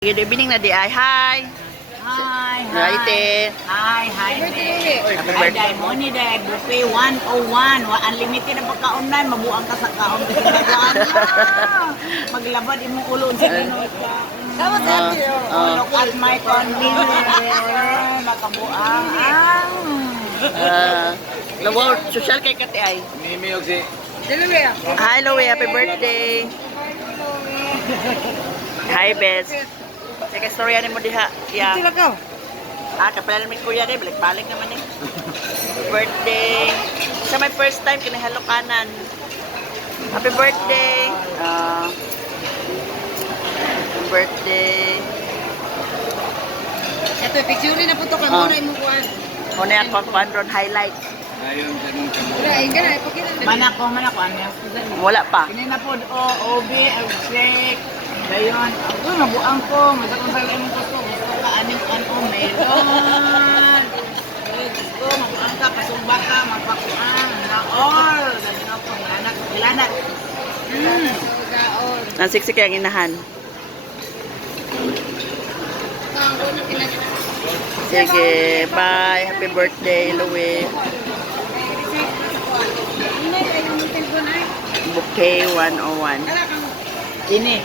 Good evening na di ay. Hi. Hi, Raite. Hi, Happy Hi, birthday. Diamond Day, buffet 101. Unlimited ang pagkaonan, mabuang ka sa kaon. Maglabad imong ulo sa ginoo. Look at my convenience. Makabuang. Lawa, social kay kati ay. Mimi og si Hi, Loie. Happy birthday. Hi, Bes. Sige, storya ni mo diha. Yeah. ka. Kapalan mi kuya din. Balik-balik naman eh. Happy birthday. Sa my first time, kinahalo kanan. Happy birthday. Happy birthday. Ito, picture na po ito. Kamuna mo kuhan. Muna ako ang pandron highlight. ayon kanang kamo. Manak ko, ano yan? Wala pa. Kanina po, OB, shake. Dayon, ako mabuang ko, masakong sa lemon ko to. Gusto ka aning melon. Gusto, mabuang ka, pasumba ka, magpakuang. Naol. Ganyan ako, ilanak. Ilanak. Ang siksik ang inahan. Sige, bye. Happy birthday, Louie. Bouquet 101. Kini.